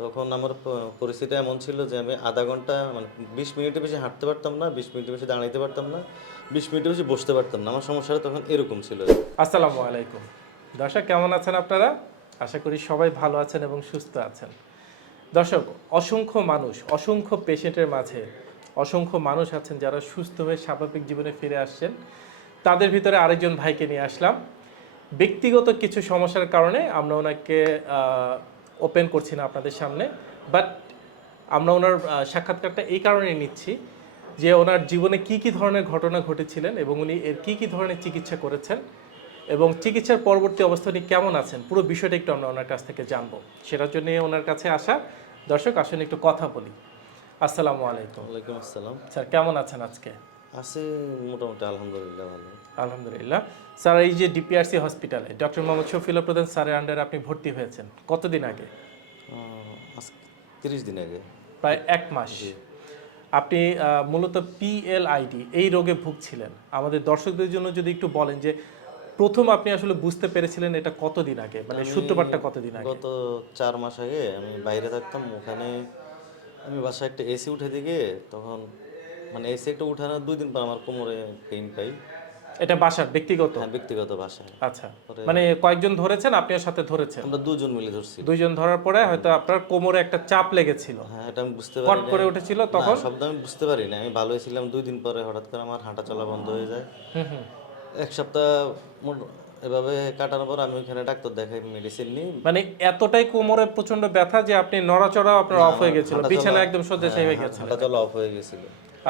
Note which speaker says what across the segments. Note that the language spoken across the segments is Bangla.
Speaker 1: তখন আমার পরিস্থিতি এমন ছিল যে আমি আধা ঘণ্টা মানে বিশ মিনিটের বেশি হাঁটতে পারতাম না, বিশ মিনিটের বেশি দাঁড়াইতে পারতাম না, বিশ মিনিটের বেশি বসতে পারতাম না। আমার সমস্যাটা তখন এরকম ছিল।
Speaker 2: আসসালামু আলাইকুম। দর্শক, কেমন আছেন আপনারা? আশা করি সবাই ভালো আছেন এবং সুস্থ আছেন। দর্শক, অসংখ্য মানুষ, অসংখ্য পেশেন্টের মাঝে অসংখ্য মানুষ আছেন যারা সুস্থ হয়ে স্বাভাবিক জীবনে ফিরে আসছেন। তাদের ভিতরে আরেকজন ভাইকে নিয়ে আসলাম। ব্যক্তিগত কিছু সমস্যার কারণে আমরা ওনাকে ওপেন করছি না আপনাদের সামনে বাট আমরা ওনার সাক্ষাৎকারটা এই কারণে নিচ্ছি যে ওনার জীবনে কি কি ধরনের ঘটনা ঘটেছিলেন এবং উনি এর কি কি ধরনের চিকিৎসা করেছেন এবং চিকিৎসার পরবর্তী অবস্থা উনি কেমন আছেন পুরো বিষয়টা একটু আমরা ওনার কাছ থেকে জানব। সেটার জন্য ওনার কাছে আসা। দর্শক আসেন একটু কথা বলি। আসসালামু আলাইকুম।
Speaker 1: ওয়ালাইকুম আসসালাম।
Speaker 2: স্যার কেমন আছেন আজকে?
Speaker 1: আছে মোটামুটি আলহামদুলিল্লাহ ভালো।
Speaker 2: আলহামদুলিল্লাহ। স্যার এই যে ডিপিআরসি হসপিটালে ডক্টর মোহাম্মদ শফিউল্লাহ প্রধান স্যারের আন্ডারে আপনি ভর্তি হয়েছেন কতদিন আগে?
Speaker 1: তিরিশ দিন আগে।
Speaker 2: প্রায় এক মাস। আপনি মূলত পিএলআইডি এই রোগে ভুগছিলেন। আমাদের দর্শকদের জন্য যদি একটু বলেন যে প্রথম আপনি আসলে বুঝতে পেরেছিলেন এটা কতদিন আগে? মানে সূত্রপাতটা কতদিন আগে?
Speaker 1: গত চার মাস আগে আমি বাইরে থাকতাম ওখানে আমি বাসায় একটা এসি উঠে দিকে তখন মানে একটা উঠানোর দুই দিন পর আমার কোমরে পেইন পাই।
Speaker 2: এটা বাসার ব্যক্তিগত?
Speaker 1: হ্যাঁ ব্যক্তিগত বাসায়
Speaker 2: আচ্ছা। মানে কয়েকজন ধরেছেন আপনি ওর সাথে ধরেছেন?
Speaker 1: আমরা দুজন মিলে ধরছি।
Speaker 2: দুইজন ধরার পরে হয়তো আপনার কোমরে একটা চাপ লেগেছিল।
Speaker 1: হ্যাঁ এটা আমি বুঝতে পারি
Speaker 2: করে উঠেছিল তখন?
Speaker 1: শব্দ আমি বুঝতে পারি না আমি ভালোই ছিলাম দুই দিন পরে হঠাৎ করে আমার হাঁটা চলা বন্ধ হয়ে যায়। এক সপ্তাহ এভাবে কাটানোর পর আমি ওইখানে ডাক্তার দেখাই মেডিসিন নিই।
Speaker 2: মানে এতটাই কোমরে প্রচণ্ড ব্যথা যে আপনি নড়াচড়া আপনার অফ হয়ে গেছিল। বিছানা একদম শয্যাশায়ী হয়ে গেছে
Speaker 1: হাঁটা চলা অফ হয়ে গেছিল।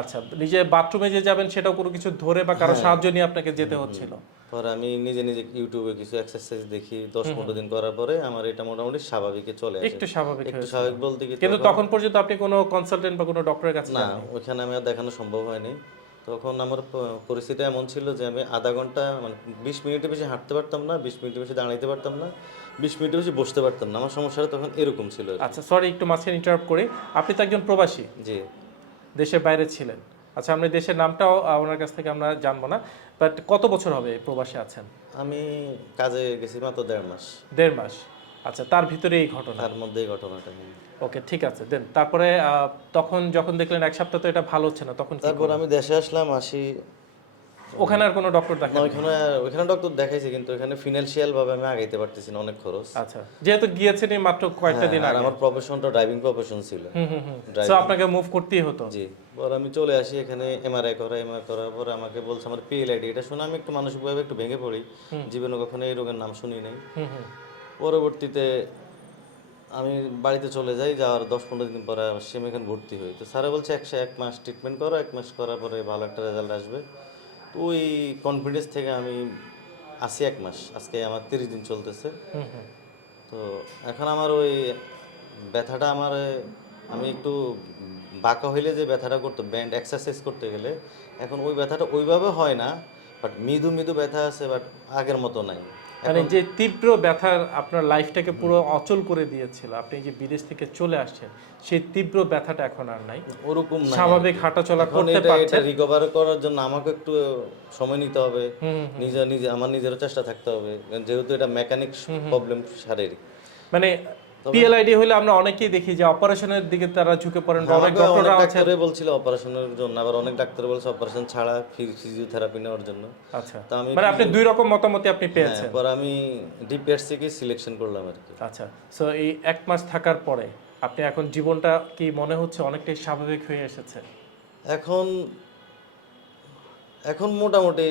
Speaker 2: আচ্ছা নিজে বাথরুমে যে যাবেন সেটাও কোনো কিছু ধরে বা কারও সাহায্য নিয়ে আপনাকে যেতে হচ্ছিল?
Speaker 1: পরে আমি নিজে নিজে ইউটিউবে কিছু এক্সারসাইজ দেখি দশ পনেরো দিন করার পরে আমার এটা মোটামুটি স্বাভাবিকে চলে আসে।
Speaker 2: একটু স্বাভাবিক
Speaker 1: একটু স্বাভাবিক বলতে কি
Speaker 2: কিন্তু তখন পর্যন্ত আপনি কোনো কনসালটেন্ট বা কোনো ডক্টরের কাছে
Speaker 1: না? ওইখানে আমি আর দেখানো সম্ভব হয়নি। তখন আমার পরিস্থিতি এমন ছিল যে আমি আধা ঘণ্টা মানে বিশ মিনিটের বেশি হাঁটতে পারতাম না বিশ মিনিটের বেশি দাঁড়াইতে পারতাম না বিশ মিনিটের বেশি বসতে পারতাম না। আমার সমস্যাটা তখন এরকম ছিল
Speaker 2: আচ্ছা সরি একটু মাঝখানে ইন্টারাপ্ট করি। আপনি তো একজন প্রবাসী।
Speaker 1: জি।
Speaker 2: দেশের বাইরে ছিলেন। আচ্ছা আমরা দেশের নামটাও আপনার ওনার কাছ থেকে আমরা জানব না বাট কত বছর হবে প্রবাসে আছেন?
Speaker 1: আমি কাজে গেছি মাত্র দেড় মাস।
Speaker 2: দেড় মাস। আচ্ছা তার ভিতরে এই ঘটনা।
Speaker 1: তার মধ্যে এই ঘটনাটা।
Speaker 2: ওকে ঠিক আছে দেন তারপরে তখন যখন দেখলেন এক সপ্তাহ তো এটা ভালো হচ্ছে না তখন
Speaker 1: তারপর আমি দেশে আসলাম আসি
Speaker 2: ওখানে আর কোনো ডক্টর দেখেন
Speaker 1: না, ওইখানে ওইখানে ডক্টর দেখাইছি কিন্তু ওইখানে ফিনান্সিয়াল ভাবে আমি আগাইতে পারতেছি না অনেক খরচ।
Speaker 2: আচ্ছা যেহেতু গিয়েছেন এই মাত্র কয়েকটা দিন
Speaker 1: আর
Speaker 2: আগে।
Speaker 1: আমার প্রফেশনটা ড্রাইভিং প্রফেশন ছিল।
Speaker 2: হুম So আপনাকে মুভ করতেই হতো?
Speaker 1: জি পর আমি চলে আসি এখানে এমআরআই করা এমআরআই করার পরে আমাকে বলছে আমার পিএলআইডি এটা শুনে আমি একটু মানসিকভাবে একটু ভেঙে পড়ি। জীবনে কখনো এই রোগের নাম শুনি নাই। পরবর্তীতে আমি বাড়িতে চলে যাই যাওয়ার দশ পনেরো দিন পরে সেম এখানে ভর্তি হই। তো স্যারা বলছে একশো এক মাস ট্রিটমেন্ট করো এক মাস করার পরে ভালো একটা রেজাল্ট আসবে। তো ওই কনফিডেন্স থেকে আমি আসি এক মাস। আজকে আমার তিরিশ দিন চলতেছে। তো এখন আমার ওই ব্যথাটা আমার আমি একটু বাঁকা হইলে যে ব্যথাটা করতো ব্যান্ড এক্সারসাইজ করতে গেলে এখন ওই ব্যথাটা ওইভাবে হয় না। বাট মৃদু মৃদু ব্যথা আছে বাট আগের মতো নাই।
Speaker 2: মানে যে তীব্র ব্যথার আপনার লাইফটাকে পুরো অচল করে দিয়েছিল আপনি যে বিদেশ থেকে চলে আসছেন সেই তীব্র ব্যথাটা এখন আর নাই।
Speaker 1: ওরকম
Speaker 2: স্বাভাবিক হাঁটাচলা করতে
Speaker 1: এটা
Speaker 2: পারছেন।
Speaker 1: রিকভার করার জন্য আমাকে একটু সময় নিতে হবে। নিজে নিজে আমার নিজেরও চেষ্টা থাকতে হবে। যেহেতু এটা মেকানিক প্রবলেম শারীরিক।
Speaker 2: মানে পিএলআইডি হলে আমরা অনেকেই দেখি যে অপারেশনের দিকে তারা ঝুঁকে পড়েন অনেক
Speaker 1: আমাকে
Speaker 2: ডক্টররা আছে
Speaker 1: বলছিল অপারেশনের জন্য আবার অনেক ডাক্তার বলছে অপারেশন ছাড়া ফিজিওথেরাপি নেওয়ার জন্য।
Speaker 2: আচ্ছা
Speaker 1: তা আমি
Speaker 2: মানে আপনি দুই রকম মতামতই আপনি পেয়েছেন।
Speaker 1: হ্যাঁ, পরে আমি ডিপিআরসি কে সিলেকশন করলাম আর কি।
Speaker 2: আচ্ছা সো এই এক মাস থাকার পরে আপনি এখন জীবনটা কি মনে হচ্ছে অনেকটাই স্বাভাবিক হয়ে এসেছে?
Speaker 1: এখন এখন মোটামুটি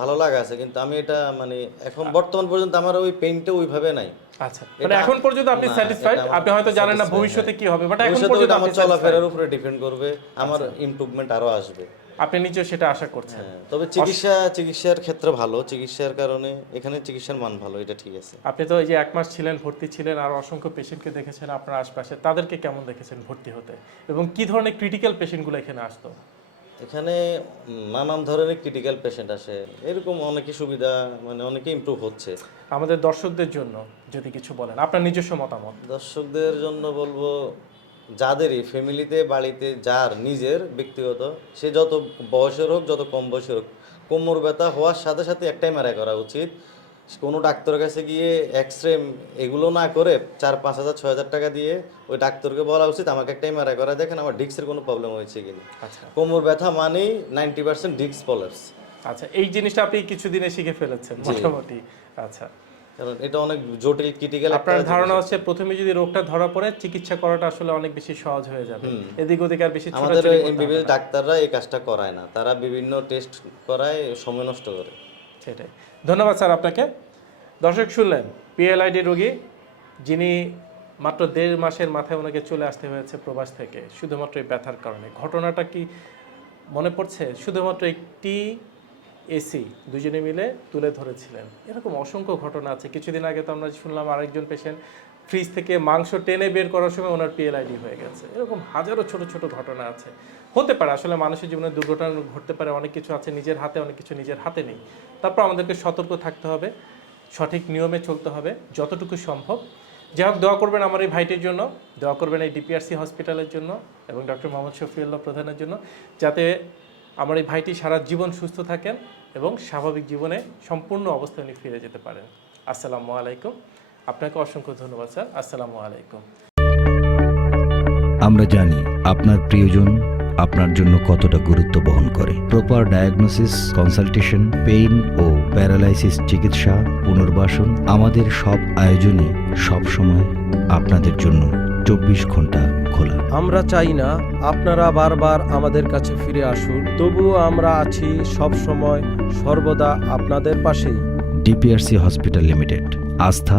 Speaker 1: ভালো লাগা আছে কিন্তু আমি এটা মানে এখন বর্তমান পর্যন্ত আমার ওই পেইনটা ওইভাবে নাই।
Speaker 2: আচ্ছা মানে এখন পর্যন্ত আপনি স্যাটিসফাইড আপনি হয়তো জানেন না ভবিষ্যতে কি হবে বাট এখন পর্যন্ত
Speaker 1: আমার চলাফেরার উপরে ডিপেন্ড করবে আমার ইমপ্রুভমেন্ট আরও আসবে।
Speaker 2: আপনি নিজেও সেটা আশা করছেন।
Speaker 1: হ্যাঁ, তবে চিকিৎসা চিকিৎসার ক্ষেত্রে ভালো চিকিৎসার কারণে এখানে চিকিৎসার মান ভালো এটা ঠিক আছে।
Speaker 2: আপনি তো এই যে এক মাস ছিলেন ভর্তি ছিলেন আর অসংখ্য পেশেন্টকে দেখেছেন আপনার আশপাশে তাদেরকে কেমন দেখেছেন ভর্তি হতে? এবং কি ধরনের ক্রিটিক্যাল পেশেন্টগুলো এখানে আসতো?
Speaker 1: এখানে নানান ধরনের ক্রিটিক্যাল পেশেন্ট আসে। এরকম অনেকই সুবিধা মানে অনেকে ইমপ্রুভ হচ্ছে।
Speaker 2: আমাদের দর্শকদের জন্য যদি কিছু বলেন আপনার নিজস্ব মতামত।
Speaker 1: দর্শকদের জন্য বলব যাদেরই ফ্যামিলিতে বাড়িতে যার নিজের ব্যক্তিগত সে যত বয়সের হোক যত কম বয়সের হোক কোমর ব্যথা হওয়ার সাথে সাথে একটাই মারা করা উচিত কোনো ডাক্তারের কাছে গিয়ে এক্স রে এগুলো না করে চার পাঁচ হাজার ছয় হাজার টাকা দিয়ে ওই ডাক্তারকে বলা উচিত আমাকে একটা এমআরআই করা দেখেন আমার ডিস্কের কোনো প্রবলেম হয়েছে কিনা।
Speaker 2: আচ্ছা।
Speaker 1: কোমর ব্যথা মানেই নাইনটি পার্সেন্ট ডিস্ক পলার্স
Speaker 2: আচ্ছা এই জিনিসটা আপনি কিছুদিনে শিখে ফেলেছেন মোটামুটি। আচ্ছা।
Speaker 1: কারণ এটা অনেক জটিল ক্রিটিক্যাল
Speaker 2: আপনার ধারণা হচ্ছে প্রথমে যদি রোগটা ধরা পড়ে চিকিৎসা করাটা আসলে অনেক বেশি সহজ হয়ে যাবে। এদিক ওদিক আর বেশি
Speaker 1: আমাদের এমবিবিএস ডাক্তাররা এই কাজটা করায় না। তারা বিভিন্ন টেস্ট করায় সময় নষ্ট করে।
Speaker 2: সেটাই। ধন্যবাদ স্যার আপনাকে। দর্শক শুনলেন পিএলআইডি রোগী, যিনি মাত্র দেড় মাসের মাথায় ওনাকে চলে আসতে হয়েছে প্রবাস থেকে, শুধুমাত্র এই ব্যথার কারণে। ঘটনাটা কি মনে পড়ছে? শুধুমাত্র একটি এসি দুজনে মিলে তুলে ধরেছিলেন। এরকম অসংখ্য ঘটনা আছে। কিছুদিন আগে তো আমরা শুনলাম আরেকজন পেশেন্ট ফ্রিজ থেকে মাংস টেনে বের করার সময় ওনার পিএলআইডি হয়ে গেছে। এরকম হাজারো ছোট ছোট ঘটনা আছে। হতে পারে, আসলে মানুষের জীবনে দুর্ঘটনা ঘটতে পারে, অনেক কিছু আছে নিজের হাতে, অনেক কিছু নিজের হাতে নেই। তারপর আমাদেরকে সতর্ক থাকতে হবে, সঠিক নিয়মে চলতে হবে, যতটুকু সম্ভব। যাই হোক, দোয়া করবেন আমার এই ভাইটির জন্য, দোয়া করবেন এই ডিপিআরসি হসপিটালের জন্য এবং ডক্টর মোহাম্মদ শফিউল্লাহ প্রধানের জন্য, যাতে আমার এই ভাইটি সারা জীবন সুস্থ থাকেন এবং স্বাভাবিক জীবনে সম্পূর্ণ অবস্থায় উনি ফিরে যেতে পারেন। আসসালামু আলাইকুম। আপনাকে অসংখ্য ধন্যবাদ স্যার। আসসালামু আলাইকুম।
Speaker 3: আমরা জানি আপনার প্রিয়জন আপনার জন্য কতটা গুরুত্ব বহন করে। প্রপার ডায়াগনোসিস কনসালটেশন পেইন ও প্যারালাইসিস চিকিৎসা পুনর্বাসন আমাদের সব আয়োজনই সবসময় আপনাদের জন্য চব্বিশ ঘণ্টা খোলা।
Speaker 4: আমরা চাই না আপনারা বারবার আমাদের কাছে ফিরে আসুন তবুও আমরা আছি সব সময় সর্বদা আপনাদের পাশেই।
Speaker 3: ডিপিআরসি হসপিটাল লিমিটেড আস্থা